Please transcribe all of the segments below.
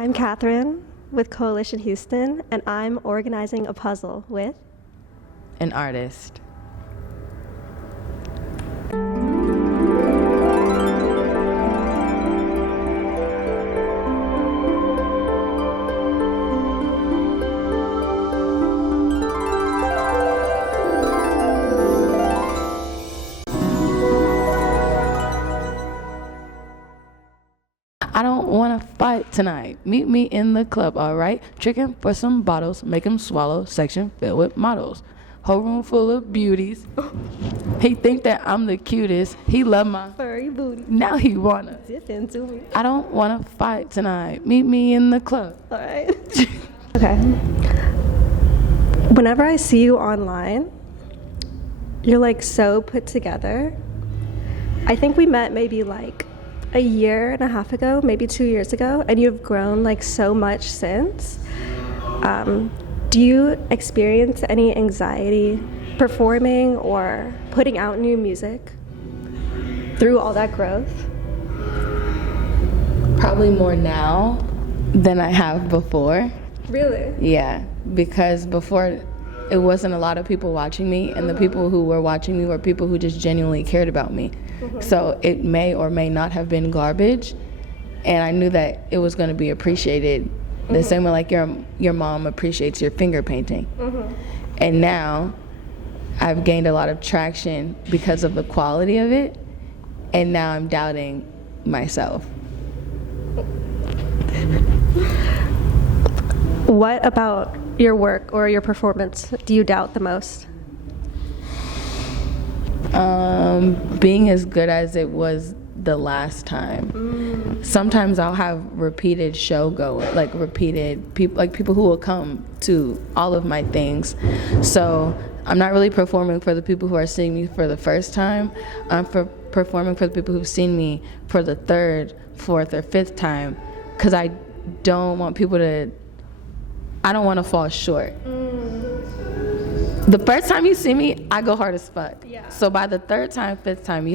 I'm Catherine with Coalition Houston, and I'm organizing a puzzle with an artist. I don't want to fight tonight. Meet me in the club, all right? Tricking for some bottles, make him swallow, section filled with models. Whole room full of beauties. He think that I'm the cutest. He love my furry booty. Now he wanna dip into me. I don't want to fight tonight. Meet me in the club. All right. Okay. Whenever I see you online, you're like so put together. I think we met maybe like a year and a half ago, maybe 2 years ago, and you've grown like so much since. Do you experience any anxiety performing or putting out new music through all that growth? Probably more now than I have before. Really? Yeah, because before it wasn't a lot of people watching me, and the people who were watching me were people who just genuinely cared about me. So it may or may not have been garbage, and I knew that it was going to be appreciated the same way like your mom appreciates your finger painting. And now I've gained a lot of traction because of the quality of it, and now I'm doubting myself. What about your work or your performance do you doubt the most? Being as good as it was the last time. Sometimes I'll have repeated show going, like repeated people, like people who will come to all of my things. So I'm not really performing for the people who are seeing me for the first time. I'm performing for the people who've seen me for the third, fourth, or fifth time, because I don't want people to. I don't want to fall short. The first time you see me, I go hard as fuck. Yeah. So by the third time, fifth time,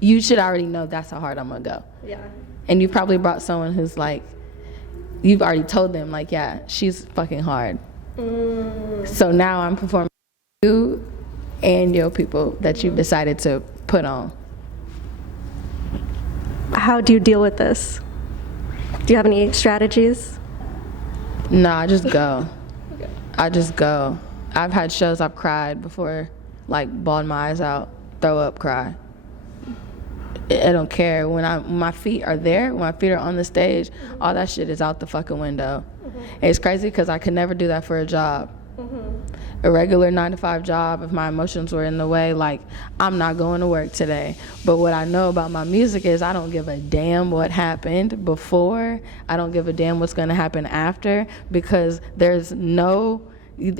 you should already know that's how hard I'm gonna go. Yeah. And you probably brought someone who's like, you've already told them like, yeah, she's fucking hard. So now I'm performing for you and your people that you've decided to put on. How do you deal with this? Do you have any strategies? No, I just go. Okay. I just go. I've had shows I've cried before, like bawled my eyes out, throw up, cry. I don't care. When my feet are there, when my feet are on the stage, all that shit is out the fucking window. It's crazy because I could never do that for a job. A regular 9-to-5 job, if my emotions were in the way, like, I'm not going to work today. But what I know about my music is I don't give a damn what happened before. I don't give a damn what's going to happen after, because you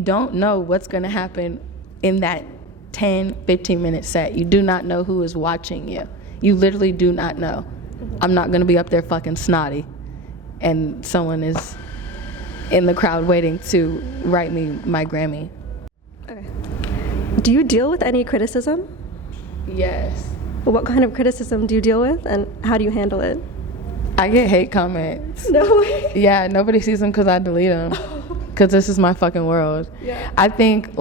don't know what's going to happen in that 10, 15-minute set. You do not know who is watching you. You literally do not know. I'm not going to be up there fucking snotty and someone is in the crowd waiting to write me my Grammy. Okay. Do you deal with any criticism? Yes. What kind of criticism do you deal with, and how do you handle it? I get hate comments. No way. Yeah, nobody sees them because I delete them. Because this is my fucking world. Yeah. I think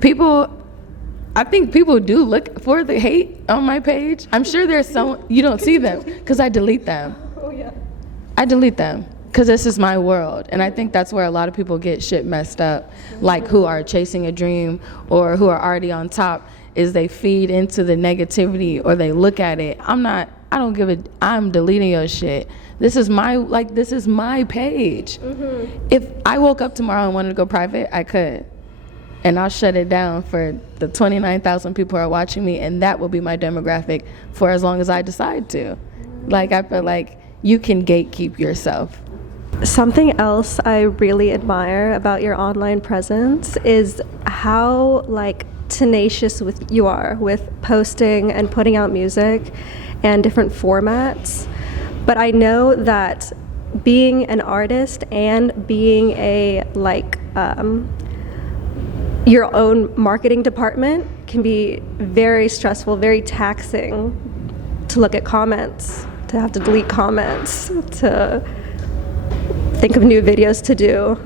people do look for the hate on my page. I'm sure there's some, you don't see them because I delete them. Oh yeah. I delete them because this is my world. And I think that's where a lot of people get shit messed up, like who are chasing a dream or who are already on top, is they feed into the negativity or they look at it. I'm deleting your shit. This is my page. If I woke up tomorrow and wanted to go private, I could. And I'll shut it down for the 29,000 people who are watching me, and that will be my demographic for as long as I decide to. Like, I feel like you can gatekeep yourself. Something else I really admire about your online presence is how tenacious you are with posting and putting out music and different formats. But I know that being an artist and being your own marketing department can be very stressful, very taxing to look at comments, to to have to delete comments, to think of new videos to do.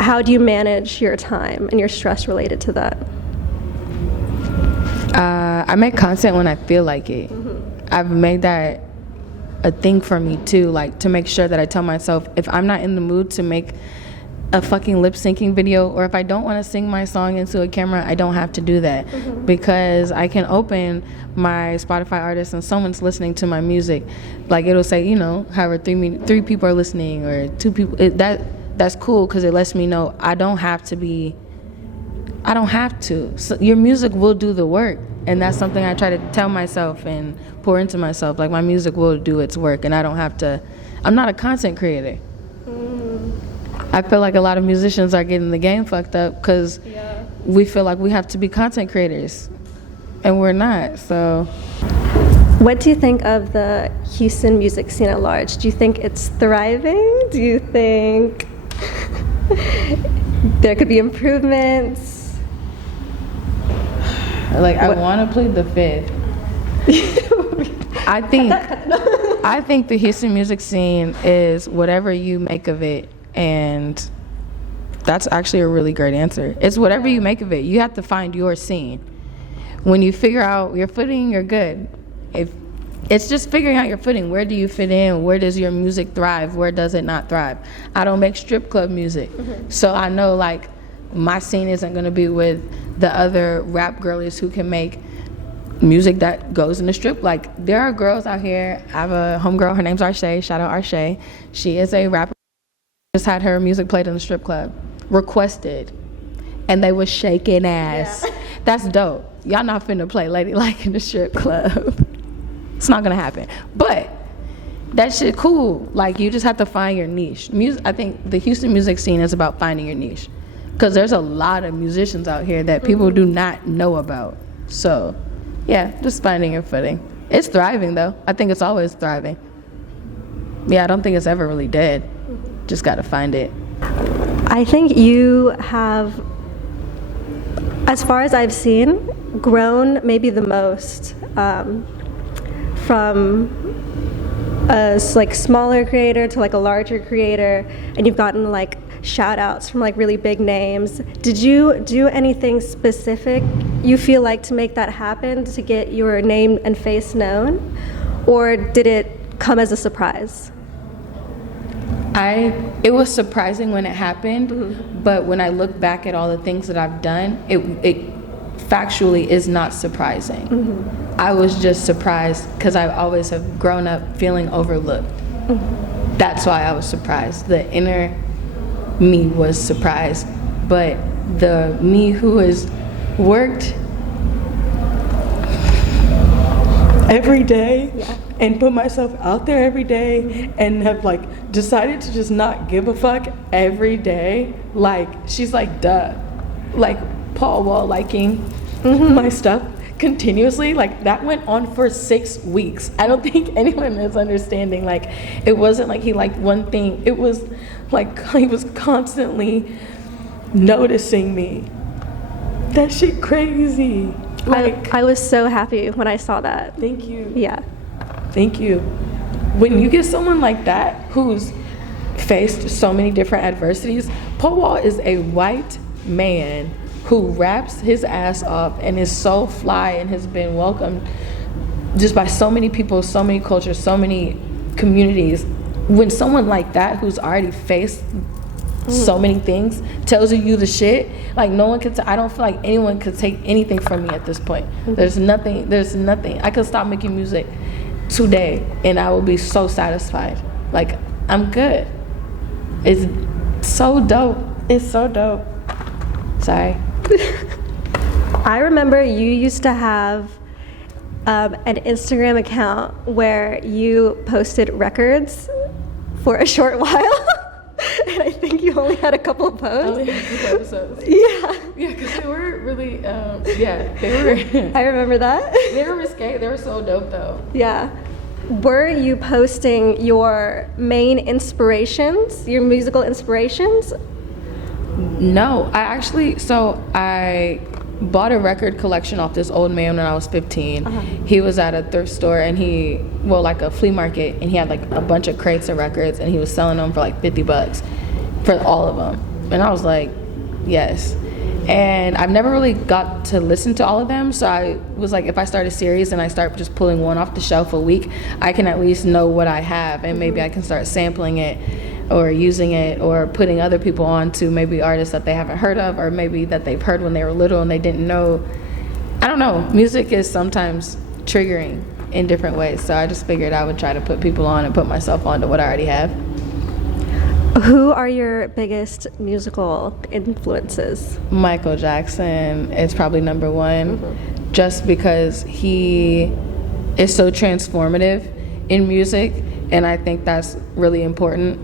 How do you manage your time and your stress related to that? I make content when I feel like it. I've made that a thing for me too, like to make sure that I tell myself if I'm not in the mood to make a fucking lip syncing video, or if I don't want to sing my song into a camera, I don't have to do that, because I can open my Spotify artist and someone's listening to my music, like it'll say, you know, however three people are listening or 2 people. That's cool, because it lets me know I don't have to. So your music will do the work, and that's something I try to tell myself and pour into myself. Like, my music will do its work, and I don't have to. I'm not a content creator. I feel like a lot of musicians are getting the game fucked up because we feel like we have to be content creators, and we're not. So, what do you think of the Houston music scene at large? Do you think it's thriving? Do you think there could be improvements? Like, I want to plead the fifth. I think the Houston music scene is whatever you make of it, and that's actually a really great answer. It's whatever you make of it. You have to find your scene. When you figure out your footing, you're good. If it's just figuring out your footing, where do you fit in? Where does your music thrive? Where does it not thrive? I don't make strip club music, so I know, like, my scene isn't going to be with the other rap girlies who can make music that goes in the strip. Like, there are girls out here. I have a homegirl, her name's Arshay. Shout out Arshay. She is a rapper. Just had her music played in the strip club, requested, and they was shaking ass. Yeah. That's dope. Y'all not finna play Lady Like in the strip club. It's not gonna happen. But that shit cool. Like, you just have to find your niche. I think the Houston music scene is about finding your niche, because there's a lot of musicians out here that people do not know about. So, yeah, just finding your footing. It's thriving, though. I think it's always thriving. Yeah, I don't think it's ever really dead. Just gotta find it. I think you have, as far as I've seen, grown maybe the most from a smaller creator to like a larger creator, and you've gotten like shout outs from like really big names. Did you do anything specific you feel like to make that happen, to get your name and face known, or did it come as a surprise? It was surprising when it happened, but when I look back at all the things that I've done, it factually is not surprising. I was just surprised because I always have grown up feeling overlooked. That's why I was surprised. The inner me was surprised, but the me who has worked every day and put myself out there every day and have like decided to just not give a fuck every day, like, she's like, duh, like Paul Wall liking my stuff continuously, like, that went on for 6 weeks. I don't think anyone is understanding. Like, it wasn't like he liked one thing, it was like he was constantly noticing me. That shit crazy. Like, I was so happy when I saw that. Thank you. Yeah. Thank you. When you get someone like that who's faced so many different adversities, Paul Wall is a white man who raps his ass off and is so fly and has been welcomed just by so many people, so many cultures, so many communities. When someone like that who's already faced so many things tells you the shit, like, no one could I don't feel like anyone could take anything from me at this point. There's nothing. I could stop making music today and I will be so satisfied. Like, I'm good. It's so dope. It's so dope. Sorry. I remember you used to have an Instagram account where you posted records for a short while. And I think you only had a couple of posts. Only had 2 episodes. Yeah. Yeah, because they were really, they were. I remember that. They were risque. They were so dope, though. Yeah. Were you posting your main inspirations, your musical inspirations? No, I bought a record collection off this old man when I was 15. He was at a thrift store and like a flea market, and he had like a bunch of crates of records, and he was selling them for like $50 for all of them. And I was like, yes. And I've never really got to listen to all of them, so I was like, if I start a series and I start just pulling one off the shelf a week, I can at least know what I have, and maybe I can start sampling it or using it or putting other people on to maybe artists that they haven't heard of, or maybe that they've heard when they were little and they didn't know. I don't know. Music is sometimes triggering in different ways, so I just figured I would try to put people on and put myself on to what I already have. Who are your biggest musical influences? Michael Jackson is probably number one, just because he is so transformative in music, and I think that's really important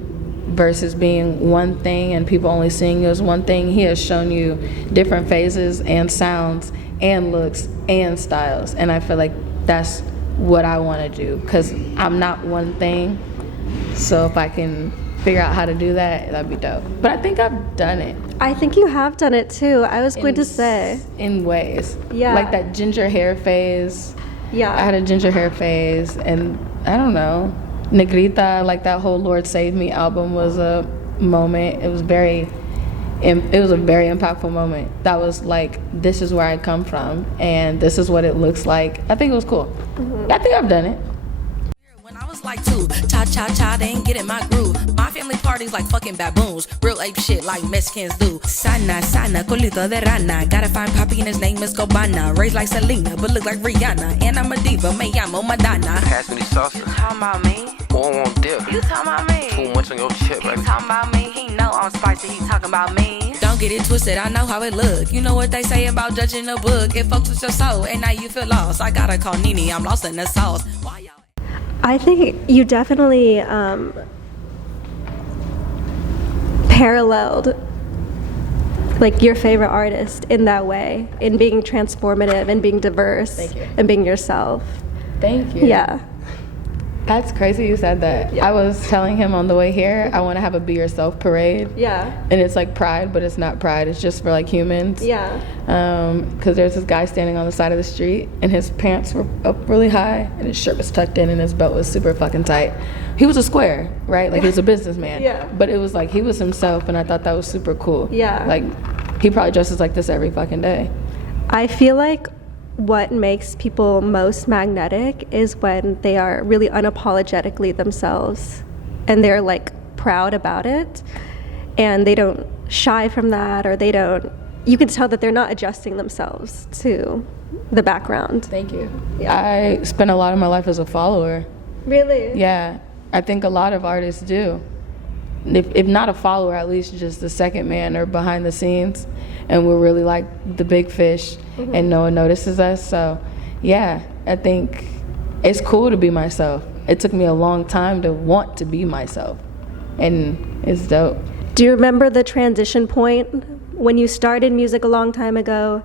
versus being one thing and people only seeing you as one thing. He has shown you different phases and sounds and looks and styles, and I feel like that's what I want to do, because I'm not one thing. So if I can figure out how to do that, that'd be dope. But I think I've done it. I think you have done it too. I was going to say. In ways. Yeah. Like that ginger hair phase. Yeah. I had a ginger hair phase, and I don't know. Negrita, like that whole Lord Save Me album was a moment. It was a very impactful moment. That was like, this is where I come from, and this is what it looks like. I think it was cool. I think I've done it. Like two, cha-cha-cha, they ain't getting my groove. My family parties like fucking baboons. Real ape shit like Mexicans do. Sana, colito de rana. Gotta find Papi and his name is Cobana. Raised like Selena, but look like Rihanna. And I'm a diva, me llamo Madonna. Pass me the salsa. You talking about me? Or I want dip. You talking about me? Too much on your chip, He baby. talking about me? He know I'm spicy, he talking about me. Don't get it twisted, I know how it look. You know what they say about judging a book. It fucks with your soul, and now you feel lost. I gotta call Nene, I'm lost in the sauce. Why y'all? I think you definitely paralleled like your favorite artist in that way, in being transformative and being diverse. Thank you. And being yourself. Thank you. Yeah. That's crazy you said that. Yeah. I was telling him on the way here, I want to have a Be Yourself parade. Yeah. And it's like pride, but it's not pride. It's just for like humans. Yeah. Because there's this guy standing on the side of the street, and his pants were up really high, and his shirt was tucked in, and his belt was super fucking tight. He was a square, right? Like he was a businessman. Yeah. But it was like he was himself, and I thought that was super cool. Yeah. Like he probably dresses like this every fucking day. I feel like what makes people most magnetic is when they are really unapologetically themselves, and they're like proud about it, and they don't shy from that, or they don't, you can tell that they're not adjusting themselves to the background. Thank you. Yeah. I spent a lot of my life as a follower. Really? Yeah, I think a lot of artists do. If not a follower, at least just the second man or behind the scenes, and we're really like the big fish, and no one notices us. So yeah, I think it's cool to be myself. It took me a long time to want to be myself, and it's dope. Do you remember the transition point when you started music a long time ago,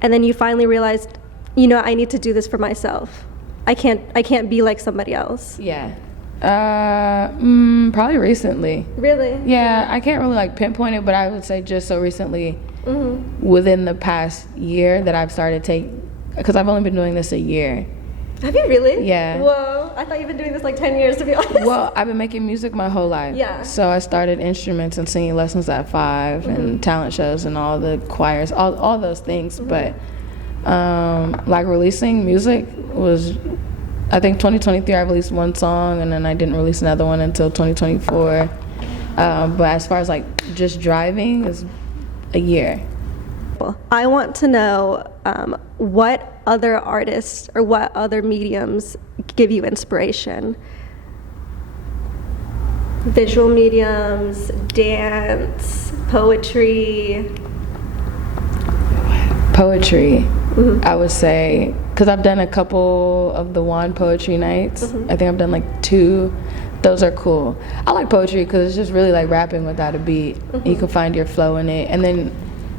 and then you finally realized, you know, I need to do this for myself. I can't be like somebody else. Yeah. Probably recently. Really? Yeah, I can't really like pinpoint it, but I would say just so recently, within the past year that I've started because I've only been doing this a year. Have you really? Yeah. Whoa, I thought you've been doing this like 10 years, to be honest. Well, I've been making music my whole life. Yeah. So I started instruments and singing lessons at 5 and talent shows and all the choirs, all those things. But like releasing music was, I think 2023 I released one song, and then I didn't release another one until 2024. But as far as like just driving is a year. I want to know what other artists or what other mediums give you inspiration. Visual mediums, dance, poetry. Poetry, I would say, because I've done a couple of the Wand poetry nights. I think I've done like 2. Those are cool. I like poetry because it's just really like rapping without a beat. You can find your flow in it, and then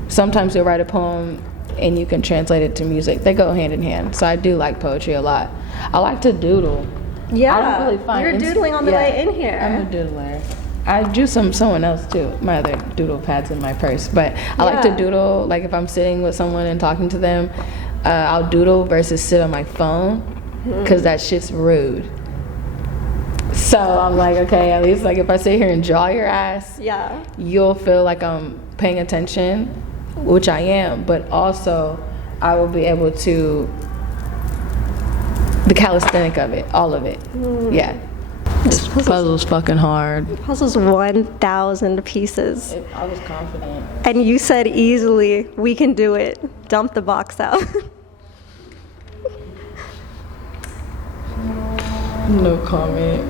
sometimes you'll write a poem and you can translate it to music. They go hand in hand. So I do like poetry a lot. I like to doodle. Yeah, I don't really find you're doodling on the way in here. I'm a doodler. I drew someone else too. My other doodle pad's in my purse, but I like to doodle. Like if I'm sitting with someone and talking to them, I'll doodle versus sit on my phone, because that shit's rude. So I'm like, okay, at least like if I sit here and draw your ass, you'll feel like I'm paying attention, which I am, but also I will be able to, the calisthenic of it, all of it. Yeah. This puzzle's fucking hard. The puzzle's 1,000 pieces. I was confident. And you said easily, we can do it. Dump the box out. No comment.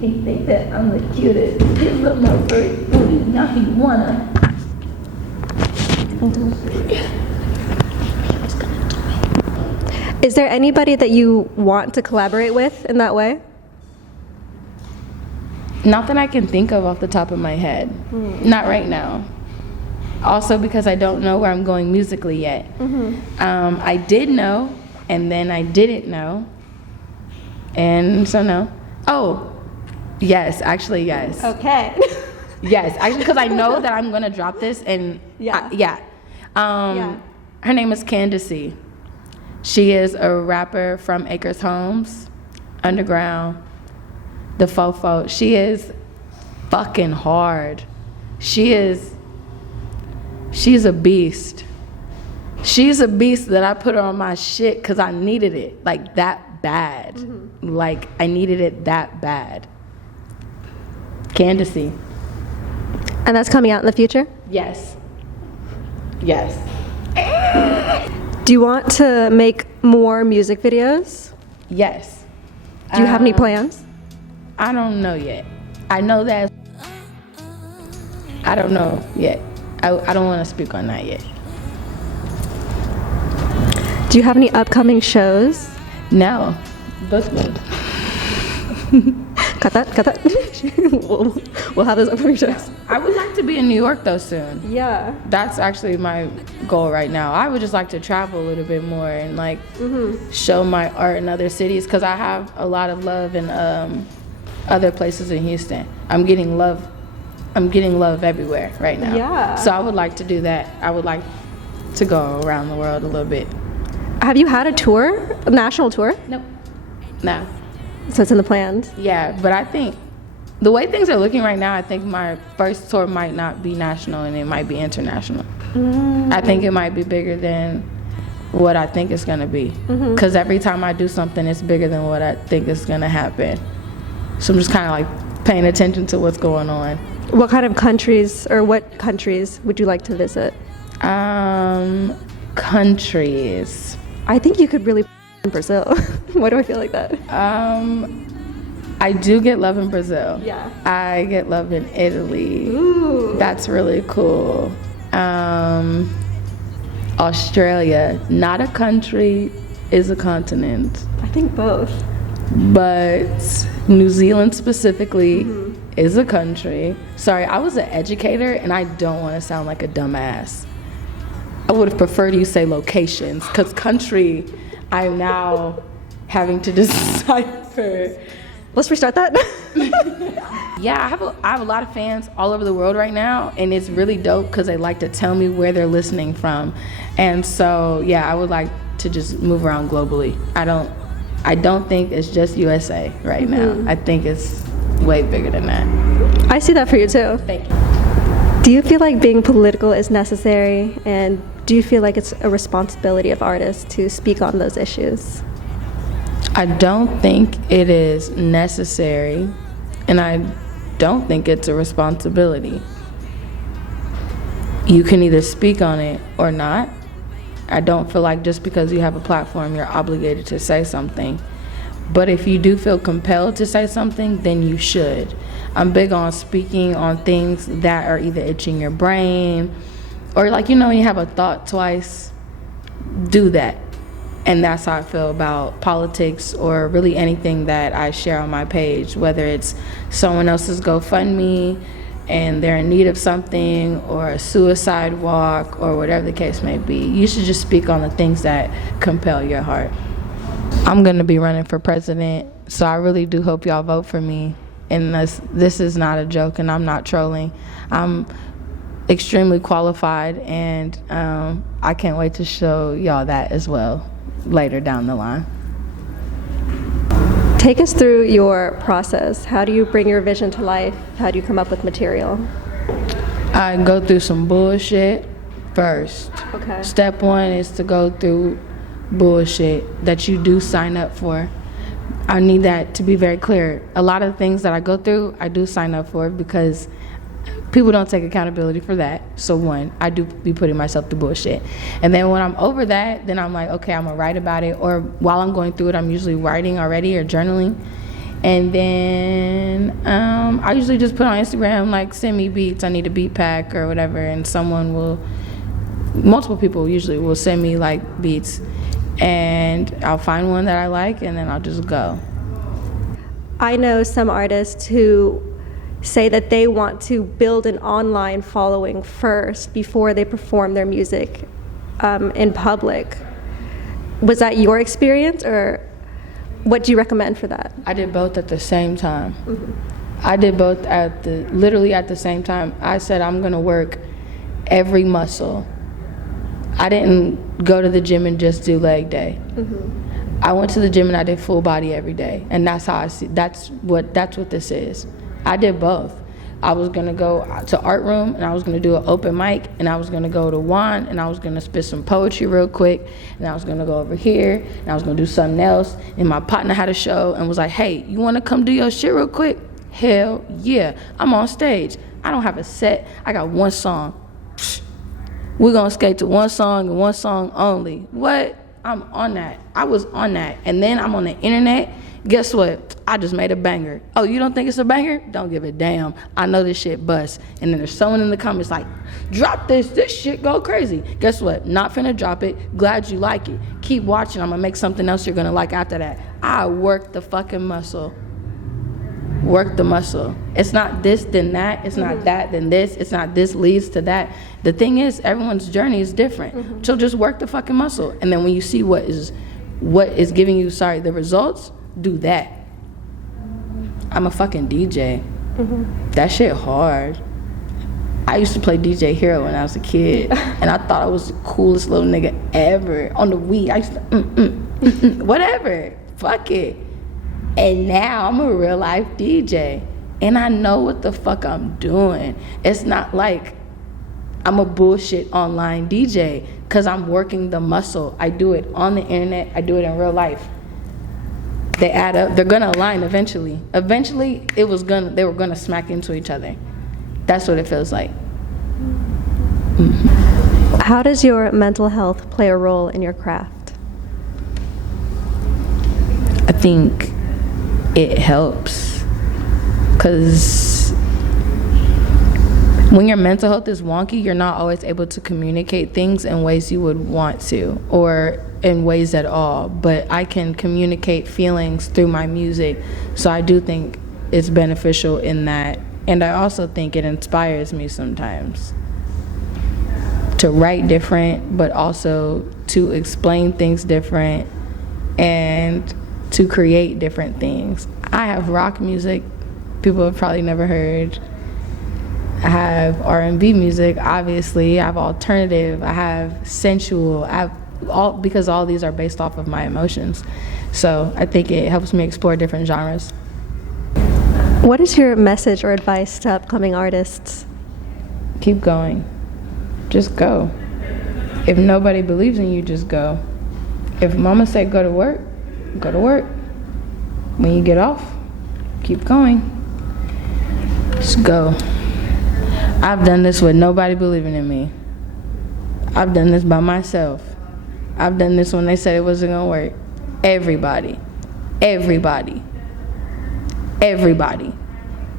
He think that I'm the cutest. He love my first booty. Now he wanna. Is there anybody that you want to collaborate with in that way? Not that I can think of off the top of my head. Not right now. Also because I don't know where I'm going musically yet. I did know, and then I didn't know. And so no. Oh, yes, actually yes. Okay. Yes, actually, because I know that I'm gonna drop this, and her name is Candace. She is a rapper from Acres Homes, Underground, the Fofo. She is fucking hard. She's a beast. She's a beast that I put her on my shit because I needed it like that bad. Like I needed it that bad. Candace. And that's coming out in the future? Yes. Yes. Do you want to make more music videos? Yes. Do you have any plans? I don't know yet. I know that. I don't know yet. I don't want to speak on that yet. Do you have any upcoming shows? No. Book me. Cut that. we'll have those upcoming shows. I would like to be in New York though soon. Yeah. That's actually my goal right now. I would just like to travel a little bit more and like show my art in other cities, because I have a lot of love in other places in Houston. I'm getting love everywhere right now. Yeah. So I would like to do that. I would like to go around the world a little bit. Have you had a national tour? Nope. No. So it's in the plans? Yeah, but I think the way things are looking right now, I think my first tour might not be national and it might be international. I think it might be bigger than what I think it's gonna be. Because every time I do something, it's bigger than what I think is gonna happen. So I'm just kind of like paying attention to what's going on. What kind of countries, or what countries would you like to visit? Countries. I think you could really in Brazil. Why do I feel like that? I do get love in Brazil. Yeah. I get love in Italy. Ooh. That's really cool. Australia, not a country, is a continent. I think both. But New Zealand specifically is a country. Sorry, I was an educator and I don't want to sound like a dumbass. I would have preferred you say locations, because country, I'm now having to decipher. Let's restart that. Yeah, I have a lot of fans all over the world right now, and it's really dope because they like to tell me where they're listening from. And so, yeah, I would like to just move around globally. I don't think it's just USA right now. I think it's way bigger than that. I see that for you too. Thank you. Do you feel like being political is necessary, and do you feel like it's a responsibility of artists to speak on those issues? I don't think it is necessary, and I don't think it's a responsibility. You can either speak on it or not. I don't feel like just because you have a platform, you're obligated to say something. But if you do feel compelled to say something, then you should. I'm big on speaking on things that are either itching your brain, or like, you know, when you have a thought twice, do that. And that's how I feel about politics, or really anything that I share on my page, whether it's someone else's GoFundMe and they're in need of something, or a suicide walk, or whatever the case may be. You should just speak on the things that compel your heart. I'm gonna be running for president, so I really do hope y'all vote for me. And this is not a joke, and I'm not trolling. I'm extremely qualified, and I can't wait to show y'all that as well later down the line. Take us through your process. How do you bring your vision to life? How do you come up with material? I go through some bullshit first. Okay. Step one is to go through bullshit that you do sign up for. I need that to be very clear. A lot of the things that I go through, I do sign up for because people don't take accountability for that. So one, I do be putting myself through bullshit. And then when I'm over that, then I'm like, okay, I'm gonna write about it. Or while I'm going through it, I'm usually writing already or journaling. And then I usually just put on Instagram, like, send me beats, I need a beat pack or whatever. And multiple people usually will send me like beats. And I'll find one that I like, and then I'll just go. I know some artists who say that they want to build an online following first before they perform their music in public. Was that your experience, or what do you recommend for that? I did both at the same time. I did both literally at the same time. I said I'm gonna work every muscle. I didn't go to the gym and just do leg day. I went to the gym and I did full body every day, and that's how I see. That's what this is. I did both. I was gonna go to art room and I was gonna do an open mic, and I was gonna go to Juan and I was gonna spit some poetry real quick, and I was gonna go over here and I was gonna do something else. And my partner had a show and was like, "Hey, you wanna come do your shit real quick?" Hell yeah! I'm on stage. I don't have a set. I got one song. We're gonna skate to one song and one song only. What? I'm on that. I was on that. And then I'm on the internet. Guess what? I just made a banger. Oh, you don't think it's a banger? Don't give a damn. I know this shit bust. And then there's someone in the comments like, drop this. This shit go crazy. Guess what? Not finna drop it. Glad you like it. Keep watching. I'm gonna make something else you're gonna like after that. I worked the fucking muscle. Work the muscle. It's not this, then that. It's not that, then this. It's not this leads to that. The thing is, everyone's journey is different. So just work the fucking muscle. And then when you see what is giving you, the results, do that. I'm a fucking DJ. That shit hard. I used to play DJ Hero when I was a kid, and I thought I was the coolest little nigga ever. On the Wii, I used to, whatever. Fuck it. And now I'm a real life DJ, and I know what the fuck I'm doing. It's not like I'm a bullshit online DJ, because I'm working the muscle. I do it on the internet. I do it in real life. They add up. They're gonna align eventually. Eventually, they were gonna smack into each other. That's what it feels like. How does your mental health play a role in your craft? I think it helps, because when your mental health is wonky, you're not always able to communicate things in ways you would want to, or in ways at all. But I can communicate feelings through my music, so I do think it's beneficial in that. And I also think it inspires me sometimes to write different, but also to explain things different and to create different things. I have rock music people have probably never heard. I have R&B music, obviously. I have alternative. I have sensual. I have because all these are based off of my emotions. So I think it helps me explore different genres. What is your message or advice to upcoming artists? Keep going. Just go. If nobody believes in you, just go. If mama said go to work, go to work. When you get off, keep going. Just go. I've done this with nobody believing in me. I've done this by myself. I've done this when they said it wasn't gonna work. Everybody.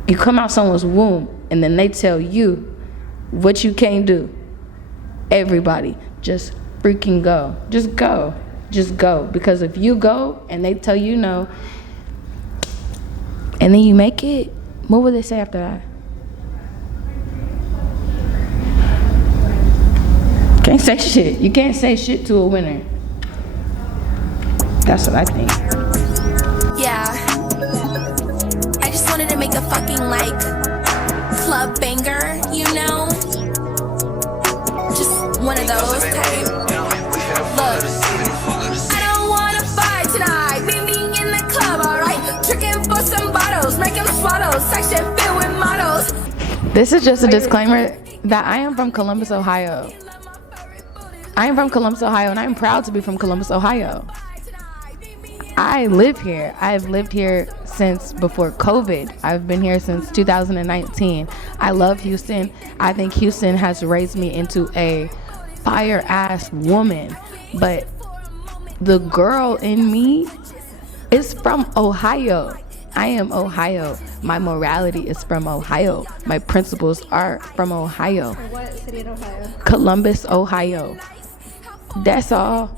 You come out someone's womb and then they tell you what you can't do. Everybody, just freaking go. Just go. Just go. Because if you go and they tell you no, and then you make it, what would they say after that? Can't say shit. You can't say shit to a winner. That's what I think. Yeah. I just wanted to make a fucking like club banger, you know? Just one of those type. Look, I don't wanna fight tonight. Meet me in the club, alright? Tricking for some bottles, make them swallow. Section filled with models. This is just a disclaimer that I am from Columbus, Ohio. I am from Columbus, Ohio, and I'm proud to be from Columbus, Ohio. I live here. I've lived here since before COVID. I've been here since 2019. I love Houston. I think Houston has raised me into a fire-ass woman. But the girl in me is from Ohio. I am Ohio. My morality is from Ohio. My principles are from Ohio. What city in Ohio? Columbus, Ohio. That's all.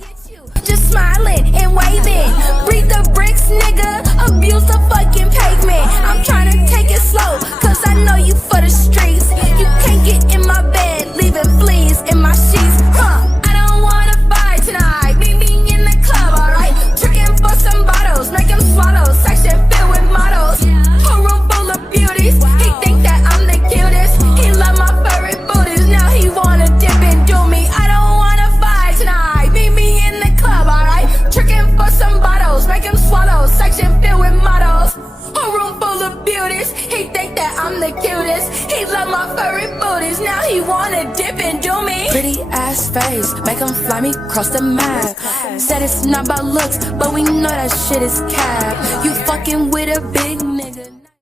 Just smiling and waving. Breathe the bricks, nigga. Abuse the fucking pavement. I'm trying to take it slow, cause I know you for the streets. You can't get in my bed, leaving fleas in my sheets. I don't wanna fight tonight. Meet me in the club, alright? Tricking for some bottles, make them swallow. Section filled with models. A room full of beauties. He think that I'm the cutest. He love my furry booties. Now he wanna dip and do me. I don't wanna fight tonight. Meet me in the club, alright? Tricking for some bottles, make him swallow. Section filled with models. A room full of beauties. He think that I'm the cutest. He love my furry booties. Now he wanna dip and do me. Pretty ass face, make him fly me across the map. Said it's not about looks, but we know that shit is cap. You fucking with a big